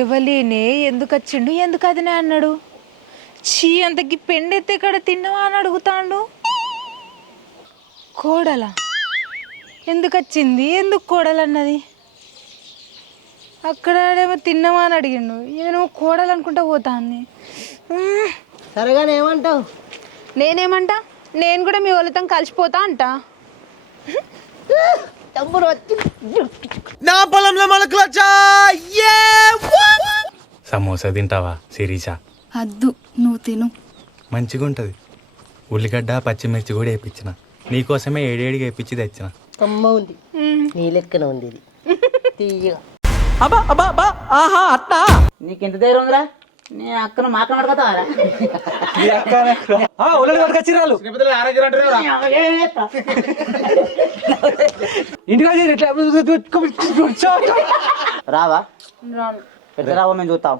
ఎవలేనే ఎందుకు వచ్చిండు ఎందుకు అదినే అన్నాడు. చీ అంతకి పెండెత్తే కాడ తిన్నవా అని అడుగుతాండు. కోడల ఎందుకు వచ్చింది ఎందుకు కోడలన్నది. అక్కడేమో తిన్నవా అని అడిగిండు, ఏమో కోడలు అనుకుంటా పోతాంది. సరేగానే ఏమంటావు? నేనేమంటా, నేను కూడా మీ వాళ్ళతో కలిసిపోతా అంట. నా పొలంలో మొలకలు సమోసా తింటావా శిరీష? అద్దు, నువ్వు తిను. మంచిగా ఉంటుంది. ఉల్లిగడ్డ పచ్చిమిర్చి కూడా వేయించిన, నీకోసమే ఏడేడిగా వేయించి తెచ్చిన. అమ్మ ఉంది, నీ లెక్కన ఉంది ఇది తీయగా. నీకెంత ధైర్యం ఉందిరా? నీ అక్కను మాక పడుకోతావరా? రావా? ఎట్లా రావా మేము చూస్తాం.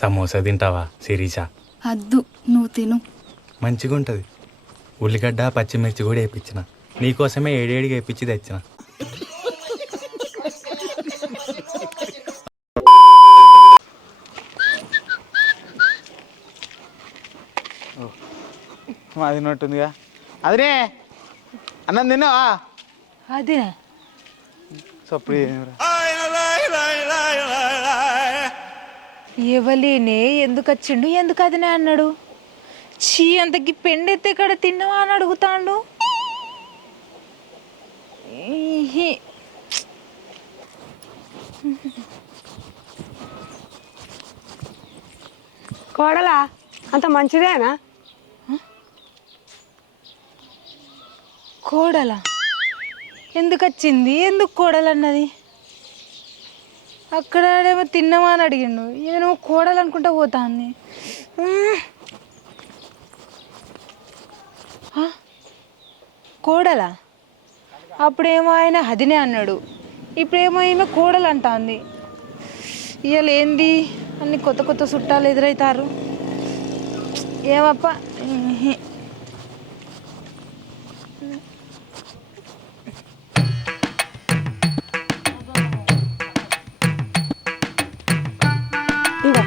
సమోసా తింటావా శిరీష? అద్దు, నువ్వు తిను. మంచిగా ఉంటుంది. ఉల్లిగడ్డ పచ్చిమిర్చి కూడా వేయించిన, నీకోసమే ఏడేడిగా వేయించి తెచ్చిన. అది నట్టుందిగా. అదినే అన్నం తిన్నావా? అదే సప్పుడు ఎవలేనే ఎందుకు వచ్చిండు ఎందుకు అదినే అన్నాడు. చీ అంతకి పెండెత్తే కాడ తిన్నవా అని అడుగుతాండు. కోడలా అంత మంచిదేనా? కోడల ఎందుకు వచ్చింది ఎందుకు కోడలన్నది. అక్కడేమో తిన్నవా అని అడిగిండు, ఏమో కోడలు అనుకుంటా పోతాంది. కోడల అప్పుడేమో ఆయన అదినే అన్నాడు, ఇప్పుడేమో ఈమె కోడలు అంటాంది. ఇవాళ ఏంది అన్ని కొత్త కొత్త చుట్టాలు ఎదురవుతారు. ఏమప్ప ఇంకా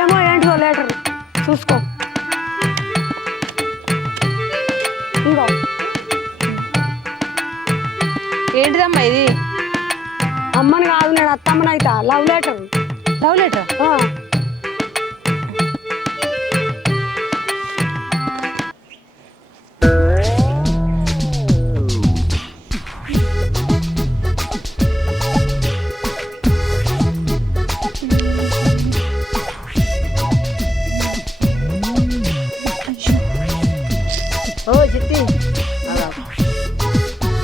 ఏమో ఏంటిదో లెటర్ చూసుకో. ఇంకో ఏంటిదమ్మా ఇది? అమ్మని కాదు, నేను అత్తమ్మని అవుతా. Love letter. Love letter? ఓ చిట్టి,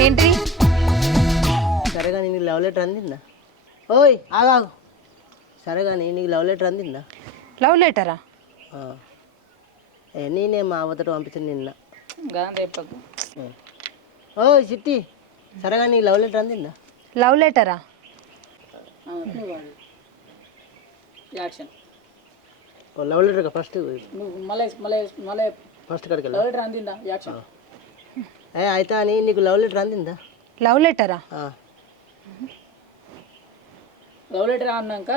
ఏంటి? సరేగా నీకు లవ్ లెటర్ అందిందా? ఓయ్ ఆగాగు. సరేగా నీకు లవ్ లెటర్ అందిందా? లవ్ లెటరా? నేనే మా అవతట పంపించాను నిన్న. రేపకు ఓ చిట్టి, సరేగా నీకు లవ్ లెటర్ అందిందా? లవ్ లెటరా? యాక్షన్. ఓ లవ్ లెటర్ ఫస్ట్ నువ్వు మళ్ళీ మళ్ళీ మళ్ళీ ఫస్ట్ కడికి లవ్ లెటర్ అందిందా? యాక్షన్. అయితే అని నీకు లవ్ లెటర్ అందిందా? లవ్ లెటరా? లవ్ లెటర్ అన్నాక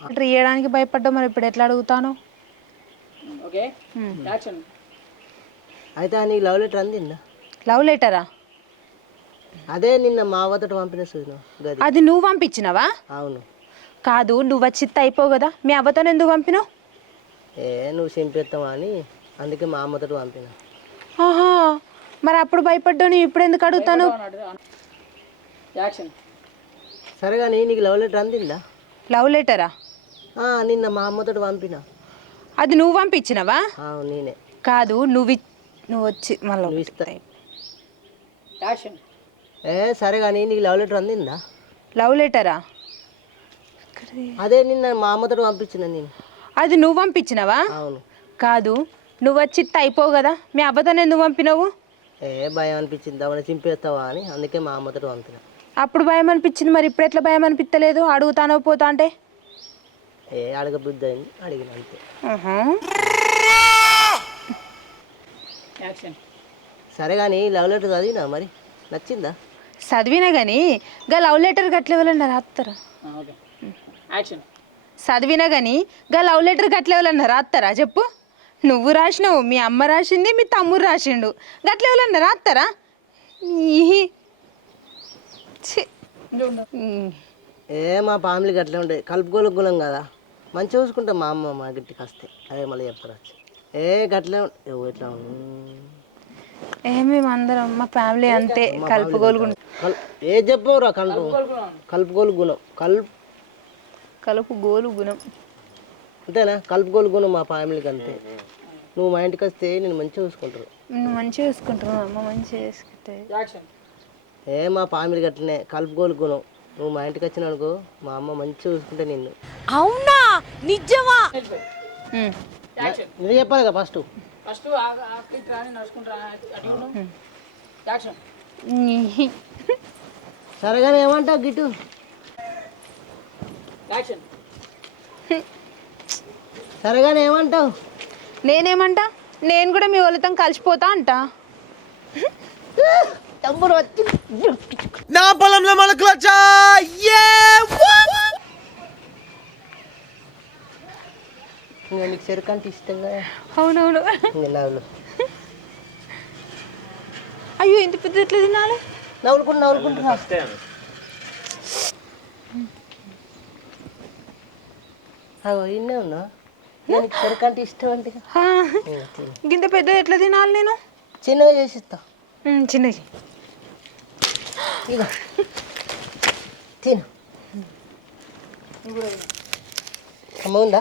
లెటర్ ఇవ్వడానికి భయపడ్డా, మరి ఇప్పుడు ఎట్లా అడుగుతాను? Okay action. అయితే నీకు లవ్ లెటర్ అందిందా? లవ్ లెటరా? అదే నిన్న మా అవతట పంపిన సూచన గది. అది నువ్వు పంపించినవా? అవును. కాదు, నువ్వు వచ్చి అయిపోవు కదా, మీ అవ్వతో ఎందుకు పంపినావు? నువ్వు చింపేస్తావా అని, అందుకే మా అమ్మతో పంపిన. ఆహా, మరి అప్పుడు భయపడ్డావు, నువ్వు ఇప్పుడు ఎందుకు అడుగుతాను? యాక్షన్. సరేగా నీకు లవ్ లెటర్ అందిందా? లవ్ లెటరా? నిన్న మా అమ్మతో పంపిన. అది నువ్వు పంపించినవా? అవును నేనే. కాదు, నువ్వు వచ్చి మళ్ళీ ఇస్తాయి. యాక్షన్. సరేగా నీకు లవ్ లెటర్ అందిందా? లవ్ లెటరా? అదే నిన్న మా అమ్మతో పంపించిన నేను. అది నువ్వు పంపించినవా? అవును. కాదు, నువ్వు వచ్చి అయిపోవు కదా, మీ అవ్వతో ఎందుకు పంపినావు? భయం అనిపించింది దవన చింపేస్తావా అని అందుకే మా అమ్మతో అంతగా. అప్పుడు భయం అనిపించింది, మరి ఇప్పుడు ఎట్లా భయం అనిపించలేదు? అడుగుతానో పోతా అంటే అడగ బుద్ధి అయింది అడిగిన అంతే. సరే కానీ లవ్ లెటర్ చదివినా మరి నచ్చిందా? చదివినా కానీ గా లవ్ లెటర్ గట్ల ఎవరన్నా రాస్తారా? చదివినా కానీ గా లవ్ లెటర్ గట్ల ఎవరన్నా రాస్తారా చెప్పు? నువ్వు రాసినావు, మీ అమ్మ రాసింది, మీ తమ్ముడు రాసిండు, గట్ల ఎవరన్నా రాస్తారా? ఛీ. మా ఫ్యామిలీకి అట్లే ఉంటాయి, కలుపుకోలు గుణం కదా, మంచి చూసుకుంటాం మా అమ్మ మా గిట్టికి వస్తే అదే మళ్ళీ చెప్తారు. గట్లే ఇట్లా మేము అందరం మా ఫ్యామిలీ అంతే కలుపుకోలుకుంటాం. చెప్పవురా కలుపుకోలు గుణం కలుపుగోలు గుణం అంతేనా? కలుపుకోలు గుణం మా ఫ్యామిలీకి అంతే. నువ్వు మా ఇంటికి వస్తే నేను మంచిగా చూసుకుంటారు. మంచిగా చూసుకుంటాను, అమ్మ మంచిగా చూసుకుంటే. మా ఫ్యామిలీకి అట్లనే కలుపుకోలు గుణం. నువ్వు మా ఇంటికి వచ్చిన అనుకో మా అమ్మ మంచిగా చూసుకుంటే నిన్ను. అవునా నిజమా? నువ్వు చెప్పాలి కదా ఫస్ట్. సరేగానే ఏమంటావు గిట్టు? సరేగానే ఏమంటావు? నేనేమంటా? నేను కూడా మీ వాళ్ళతో కలిసిపోతా అంట. నా పొలంలో మొలకలొచ్చా. నీకు చెరుకు అంటే ఇష్టం కదా. అవునవును. నవ్వులు అయ్యో ఇంత పెద్ద ఎట్లా తినాలి? నవ్వులుకుంటున్నా. ఇన్నే ఉన్నా. నీకు చెరుకు అంటే ఇష్టం అంటే ఇంత పెద్ద ఎట్లా తినాలి నేను? చిన్నగా చేసిస్తా. చిన్నది ఇక తిను. అమ్మ ఉందా?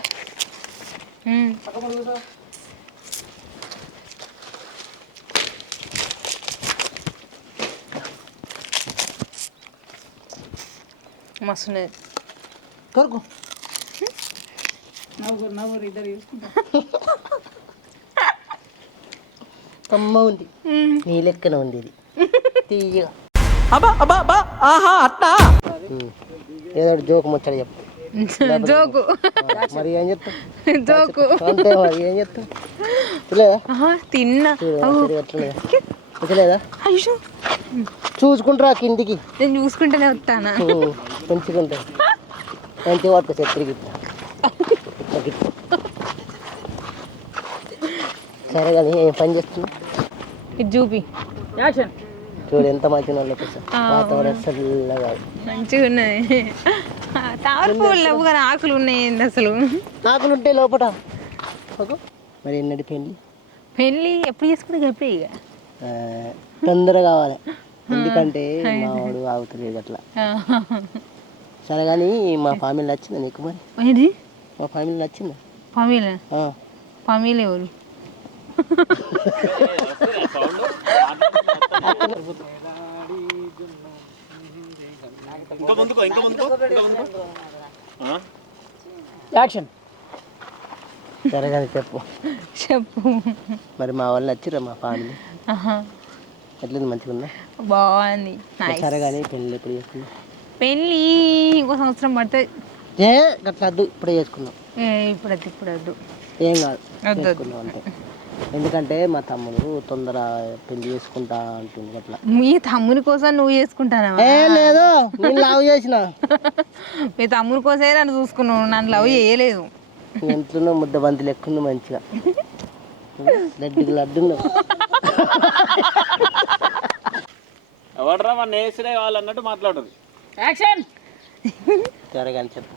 మస్తున్నది. కొరకు అమ్మ ఉంది, నీ లెక్కన ఉంది ఇది తీయగా. ఏదో జోకు ముచ్చట చెప్పు. జోకు మరి ఏం చెప్తావు? జోకు అంతే మరి ఏం చెప్తావు? తెలియదా? తిన్నా. తెలియదా? అయ్యో చూసుకుంటారా కిందికి? నేను చూసుకుంటూనే వస్తానా. పెంచుకుంటా మంచిగా పట్టుకో చెత్తికి. సరే కానీ ఏం పని చేస్తున్నా? ఇది చూపి. చూడు ఎంత మంచిగా వాతావరణం చల్లగా. మంచిగా ఉన్నది. తామర పువ్వులు లేవు కానీ ఆకులు ఉన్నాయి. ఏంది అసలు? ఆకులు ఉంటాయి లోపల. మరి ఎన్నటి పెళ్ళి? పెళ్ళి ఎప్పుడు చేసుకుంటే ఎప్పుడు ఇక తొందరగా కావాలి, ఎందుకంటే మా వాడు ఆగుతలేదు అట్లా. సరే కానీ మా ఫ్యామిలీ నచ్చిందా నీకు? మరి ఏది మా ఫ్యామిలీ నచ్చిందా? పమీల పమీల ఎవరు? సరే కానీ చెప్పు. చెప్పు. మరి మా వాళ్ళు నచ్చిరా మా ఫ్యామిలీ? ఎట్లేదు మంచిగా ఉందా? బాగుంది. సరే కానీ పెళ్ళి ఎప్పుడు చేసుకున్నాం? పెళ్ళి ఇంకో సంవత్సరం పడుతుంది. అట్లా వద్దు, ఇప్పుడే చేసుకున్నాం. ఇప్పుడు వద్దు ఏం కాదు, చేసుకున్నాం అంతే. ఎందుకంటే మా తమ్ముడు తొందర పెళ్లి చేసుకుంటా అంటుంది అట్లా. మీ తమ్ముని కోసం నువ్వు చేసుకుంటానా? లేదు, నేను లవ్ చేసిన. మీ తమ్ముని కోసమే నన్ను చూసుకున్నావు, నన్ను లవ్ చేయలేదు. ఎంట్లో ముద్ద బంతి లెక్కుంది మంచిగా, లడ్డుకు లడ్డున్నావు. ఎవడరా మన నేసరే వాళ్ళు అన్నట్టు మాట్లాడరు. సరే కానీ చెప్పు.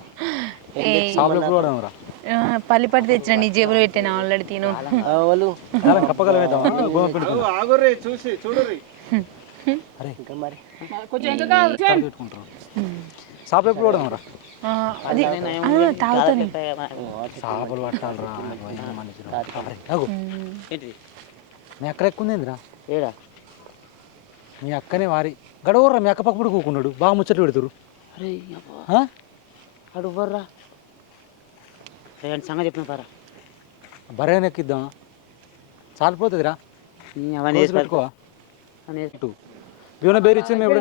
పల్లిపట్టి తెచ్చిన నీ జేబులో పెట్టాను ఆల్రెడీ. తిను. వాళ్ళు చూసి చూడరి. ఇంకా మరి అది తాగుతాను. మీ అక్క ఎక్కుందేందిరా? ఏడా మీ అక్కనే వారి గడవర్రా. మీ అక్క పక్కపడి కూకున్నాడు, బాగా ముచ్చట్లు పెడతారు. అరే అడుగుర్రా సంగతి చెప్పిన పారా. బర్రెని ఎక్కిద్దాం, చాలిపోతుందిరా. అవన్నీ పెట్టుకో. భీమన బేరు ఇచ్చింది మేము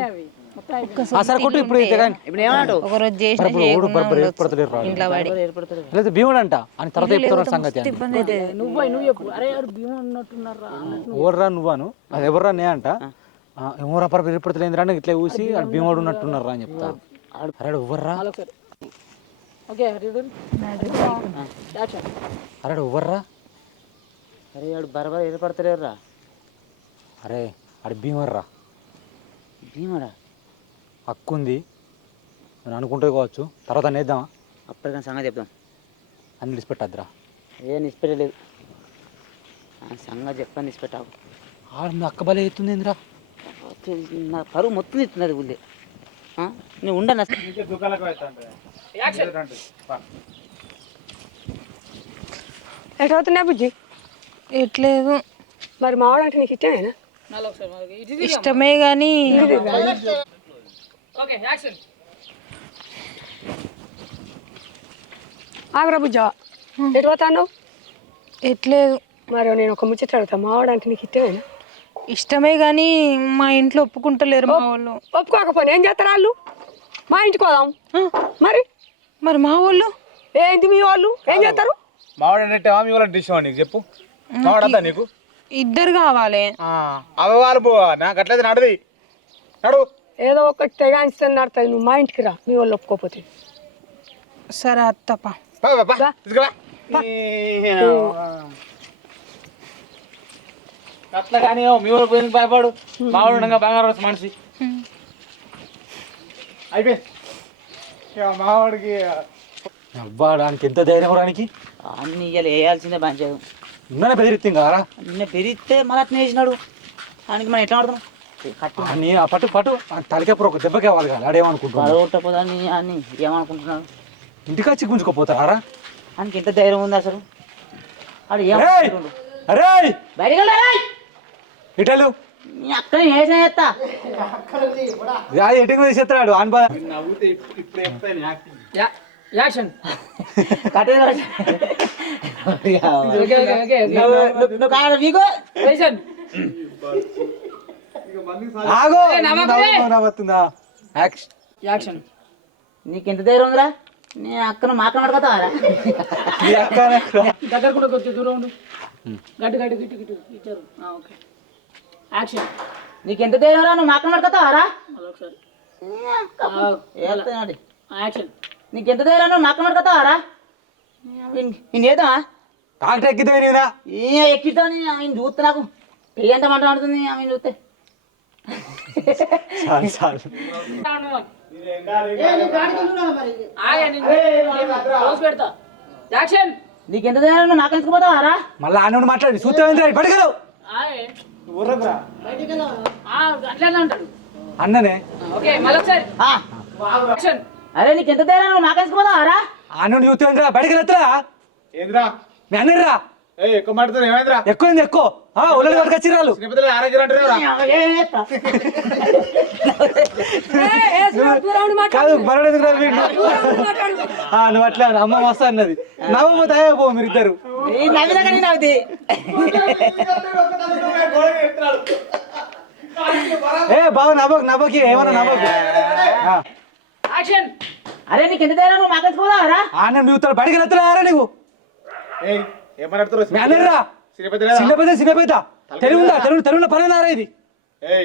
సరే కొట్టు ఇప్పుడు అయితే కానీ ఇప్పుడు ఏమన్నట్టు ఒకరోజు చేసిన ఇప్పుడు ఓడు బరబర్ ఏర్పడతలేరు రాడు ఇంట్లో పడి లేదా భీముడు అంట అని తర్వాత చెప్తున్నారు సంగతి అని. ఇబ్బంది అయితే నువ్వు చెప్పు అరే ఎవరు భీమం ఉన్నట్టున్నారా ఎవర్రా నువ్వాను అది ఎవర్రా నే అంట ఏమోరా పరప ఏర్పడతలేదు అని ఇట్లా చూసి అది భీముడు ఉన్నట్టున్నారా అని చెప్తా అరే ఎవర్రా ఓకే అరే ఎవర్రా అరే వాడు బరబర్ ఏర్పడతలేరురా అరే అది భీమర్రా భీమరా హక్కు ఉంది నేను అనుకుంటే కావచ్చు తర్వాత నేద్దామా అప్పటికన్నా సంగతి చెప్దాం అని నిలిచిపెట్టద్దురా ఏ నిష్పెట్టలేదు సంగతి చెప్పని నిష్పెట్టావు మీ అక్క బలే ఎత్తుంది ఏందిరా నా పరువు మొత్తం ఇస్తున్నది ఊళ్ళే నువ్వు ఉండను ఎటు అవుతున్నా బుజ్జి ఎట్లేదు మరి మావాడంటే నీకు ఇష్టమేనా ఇష్టమే కానీ ఆగరా బుజ్జా ఎటు పోతాను ఎట్లేదు మరి నేను ఒక ముచ్చట అడుగుతా మావాడంటే నీకు ఇష్టమేనా ఇష్టమే కానీ మా ఇంట్లో ఒప్పుకుంటలేరు మా వాళ్ళు. ఒప్పుకోకపోతే ఏం చేస్తారు వాళ్ళు మా ఇంటికి పోదాం మరి మా వాళ్ళు ఏంటి మీ వాళ్ళు ఏం చేస్తారు మావాడంటే మీ వాళ్ళ డిష్ నీకు చెప్పు మావాడద్దా నీకు ఇద్దరు కావాలి. అవి వాళ్ళు పో నాకు అట్లయితే నడది నడు ఏదో ఒకటి తెగాయిస్తే నడుతుంది నువ్వు మా ఇంటికి రా మీ వాళ్ళు ఒప్పుకోకపోతే సరే అత్తప్ప తీసుకురా అట్లా కానీ మీ వాళ్ళు పోయి భయపడు మావాడు ఉండగా బంగారం మనిషి అయిపోయి మావాడికి అవ్వడానికి ఎంత ధైర్యం రానికి అన్ని ఇవాళ వేయాల్సిందే మంచిగా నిన్న బెదిరిత్తాం కదరా నిన్న పెరిగితే మళ్ళీ అట్లా వేసినాడు ఆయనకి మనం ఎట్లా ఆడుతున్నాం అని ఆ పట్టు తలకేపుర ఒక దెబ్బకి అవ్వాలి కదా ఆడేమనుకుంటున్నాడు పడగొట్టపోదా అని ఏమనుకుంటున్నాడు ఇంటికి వచ్చి గుంజుకోపోతారా ఆయనకి ఎంత ధైర్యం ఉంది అసలు ఆడు అరే అరే బయటకు ఇటలు నీ అక్కడ వేసిన చేస్తా ఎటుకు చేస్తాడు అనుభవ యాక్షన్ నువ్వు కాడ వీగో ఆగో నవ్వుతుందా యాక్షన్ నీకెంత ధైర్యం ఉందిరా నీ అక్కను మాక పడుకోతావారా దగ్గర కూడా కొంచెం దూరం ఉండు గట్టి గట్టి గిట్టు గిట్టు ఇచ్చారు ఓకే యాక్షన్ నీకెంత ధైర్యం రా నువ్వు మాక పడుకోతావారా ఒకసారి యాక్షన్ నీకెంత ధైర్యం నువ్వు మాక పడుకోతావారా నేనేదా డాక్టర్ ఎక్కితే నేనా ఎక్కితా ఆయన చూస్తే నాకు పెయ్యి ఎంత మంట పడుతుంది ఆమె చూస్తే నీకెంత ధైర్యం నువ్వు మాకెందుకుపోతావారా మళ్ళీ ఆడ మాట్లాడి సూత్రం పడగలవు అన్ననే అరే నీకెంత ధైర్యం నువ్వు మాకెందుకుపోతావారా ఆడ చూస్తే బయటకెళ్ళా ఏంద్రా మీ అన్నరా ఎక్కువ మాట్లాడుతున్నా ఏమైందిరా ఎక్కువైంది ఎక్కువ ఒళ్ళు పట్టుకొచ్చిరాలు కాదు మరొక నువ్వు అట్లా అమ్మ మస్తు అన్నది నవ్వబోతే అయ్యో మీరిద్దరు నవ్వుది బాబు నవ్వకి ఏమన్నా నవ్వకి అరే నీకు ఎంత ధైర్యం నువ్వు మాకెందుకుపోతావారా ఆనంద నువ్వు బయటకు వెళ్తున్నారా నువ్వు ఏమన్నాడుతురా చిన్నపెద్ద తెలుగు ఉందా తెలుగులో పనినారా ఇది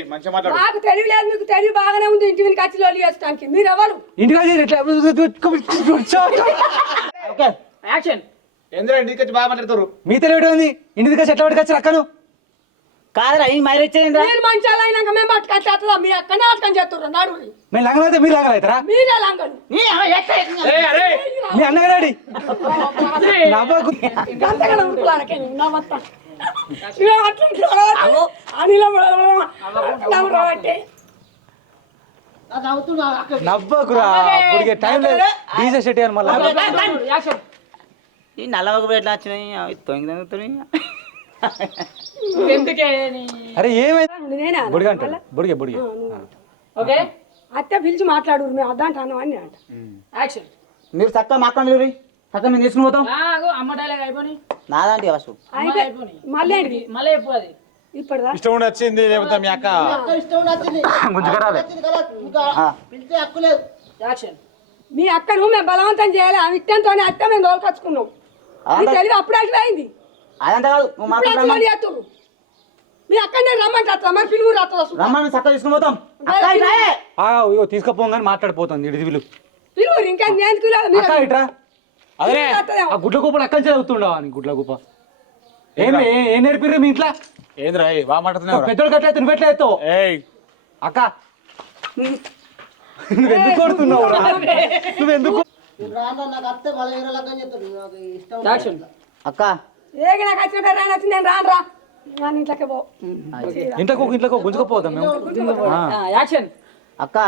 మంచిగా మాట్లాడు నాకు తెలివి లేదు మీకు తెలివి బాగానే ఉంది ఇంటి మీద ఖర్చులు వదిలి వేస్తానికి మీరు ఎవరు ఏంద్రా ఇంటికి వచ్చి బాగా మాట్లాడతారు మీ తెలివి ఉంది ఇంటి దగ్గర ఎట్లా పట్టుకొచ్చి అక్కను కాదురా ఈ మైలు వచ్చేది మీరు మంచాలు అయినాక మేము పట్టుకొచ్చేస్తుందా మీ అక్క నాటకం చేస్తున్నారు నాడు మేము లంగలు అయితే మీరు లంగలు అవుతారా మీరే లంగలు మీ అన్నగారాడి అంతగా ఉంటున్నారకే నమ్మత్తా నవ్వకురా ఇప్పటికే టైం లేదు డీజే సెట్ అని మళ్ళీ ఈ నల్లవకు ఎట్లా వచ్చినాయి అవి తొంగి అరే ఏమైంది బుడిగ అంటాడు బుడిగే ఓకే అత్తే పిలిచి మాట్లాడు మేము అద్దంట అన్నాం అని అంట యాక్షన్ మీరు చక్కగా మాట్లాడలేరు చక్కగా మేము తీసుకుని పోతాం అమ్మ డైలాగ్ అయిపోయి నాదంటే ఫస్ట్ మళ్ళీ మళ్ళీ చెప్పు అది ఇప్పటిదా ఇష్టం ఉండి వచ్చింది లేకపోతే మీ అక్క ఇష్టం ఉండి వచ్చింది. గుంజుకరాలే. వచ్చింది కదా, ఇంకా పిలిచే హక్కు లేదు. యాక్షన్. మీ అక్కను మేము బలవంతం చేయాలి ఆ విట్టంతోనే అక్క మేము తోలుకొచ్చుకున్నాం మీ తెలివి అప్పుడు అయింది అదంతా కాదు నువ్వు మాట్లాడు. మీ అక్క నేను రమ్మంటా మరి పిలువు రాత్రి రమ్మని చక్కగా తీసుకుని పోతాం. ఇగో తీసుకుపోగానే మాట్లాడిపోతుంది ఇడి వీళ్ళు. పిలువు ఇంకా నేను అక్క ఇట్రా. అదే ఆ గుడ్ల గుప్పలు అక్కడి నుంచి చదువుతుండవా నీ గుడ్ల గుప్ప? ఏం నేర్పిర్రు మీ ఇంట్లో? ఏంద్రా బాగా మాట్లాడుతున్నావు పెద్దోళ్ళు కట్లయితే నువ్వెట్లా ఎత్తావు? ఏయ్ అక్క నువ్వెందుకు కొడుతున్నావు రా? నువ్వెందుకు? నేను రాను, నాకు అత్తే మళ్ళీ వేరే లగ్గం చెప్తాడు. నాకు ఇష్టం యాక్షన్. అక్క ఏగి నాకు వచ్చిన పేరు రాని వచ్చి నేను రాను రా నేను ఇంట్లోకి పో ఇంట్లోకి గుంజుకపోతాం మేము. యాక్షన్. అక్క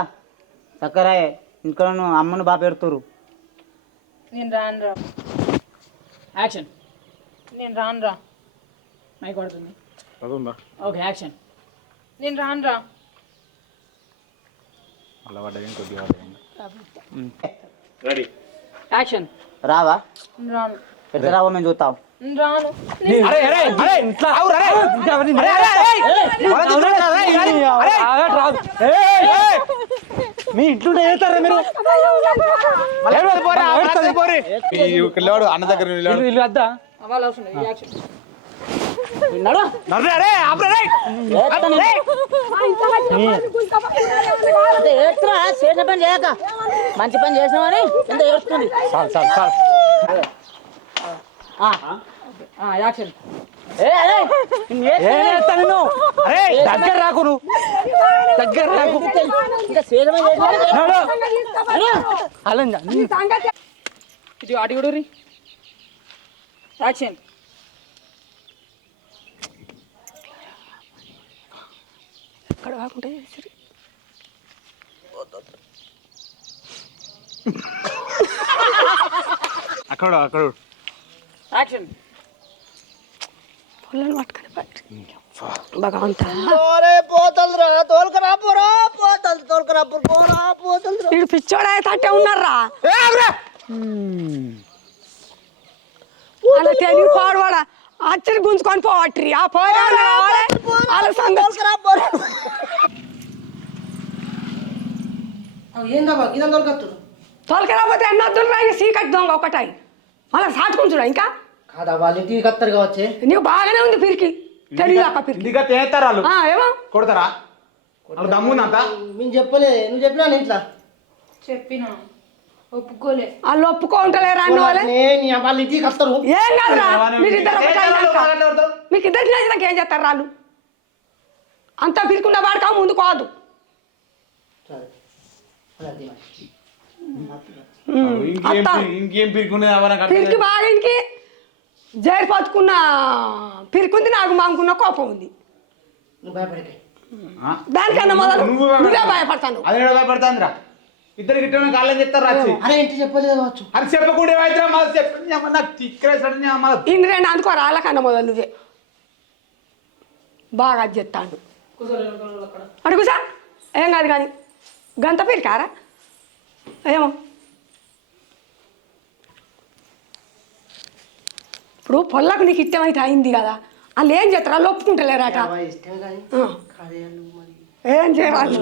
చక్కరాయే ఇంకా అమ్మను బాగా పెడుతురు. నేను రాను రా. యాక్షన్. నేను రాను రా. మైక్ పడుతుంది. చదువుందా ఓకే యాక్షన్. నేను రాను రా. అలా పడ్డా కొద్దిగా రెడీ యాక్షన్. రావా? నేను రాను. ఎట్లా రావో మేము చూస్తాం. నేను రాను. అరే అరే అరే ఇంట్లో రావు రా, మీ ఇంట్లో ఏతారా మీరు? పిల్లవాడు అన్న దగ్గర వీళ్ళు వద్దా? వాళ్ళు అవసరం లేదు. యాక్షన్. చేసిన పని చేయక మంచి పని చేసినామని ఎంత ఏడుస్తుంది. చాలు చాలు చాలు. యాక్షన్. దగ్గర రాకు నువ్వు, దగ్గర రాకు. ఇంకా చేసిన ఇది అటు చూడు. యాక్షన్. అక్కడ కాకుండా అక్కడ అక్కడ యాక్షన్. పొలను పట్టుకొని భగవంతా పోతలురా, తోలుకరా పోరా, తోలుకరా పోరా, పోతలురా. వీడు పిచ్చోడా తట్టే ఉన్నారా అలా తెలివి పోడవాడా అచ్చడి గుంజుకొని పోవట్రి ఆ పోరే వాళ్ళ సంగతి ఏందమ్మా ఇదంతా తోలుకొస్తాడు తోలకరాపోతే ఎన్నొద్దులు రా సీకట్ దొంగ ఒకటాయి మళ్ళీ సాటుకుంటుడా ఇంకా కాదా, వాళ్ళ ఇంటికి కత్తారు కావచ్చే. నీకు బాగానే ఉంది పిరికి తెలియక పిరికి ఇంటికి తేస్తారు వాళ్ళు ఏమో కొడతారా? వాళ్ళు దమ్ముందంతా మేము చెప్పలేదు, నువ్వు చెప్పినా ఇంట్లో చెప్పినా ఒప్పుకోలే. వాళ్ళు ఒప్పుకుంటలేరా అన్న వాళ్ళే వాళ్ళ ఇంటికి కత్తారు. ఏం కాదురా మీరిద్దరు మీకు ఇద్దరికి నచ్చినాక ఏం చేస్తారు రాళ్ళు అంతా పిరుకుండా వాడకా ముందు కోదు ఇంకేం పీరుకునే పిరికి బాగా ఇంటికి జైలు పట్టుకున్న పిరుకుంది నాకు మాకున్న కోపం ఉంది నువ్వు భయపడకే. దానికన్నా మొదలు నువ్వే భయపడతాను అదే భయపడతాందిరా. ఇద్దరు గిట్ట కాళ్ళని చెప్తారు రాసి. అరే ఇంటి చెప్పలేదు కావచ్చు. అది చెప్పకుండా ఏమైతే నాకు తిక్కరేసాడు. ఇంటి రెండు అందుకో రాళ్ళకన్నా మొదలు నువ్వే బాగా చెప్తాడు అడుగుసా ఏం కాదు కానీ గంత పిరికారా ఏమో ఇప్పుడు పొల్లకు నీకు ఇష్టమైతే అయింది కదా వాళ్ళు ఏం చేస్తారు వాళ్ళు ఒప్పుకుంటలేరాట ఇష్టమే కానీ ఏం చేయరాళ్ళు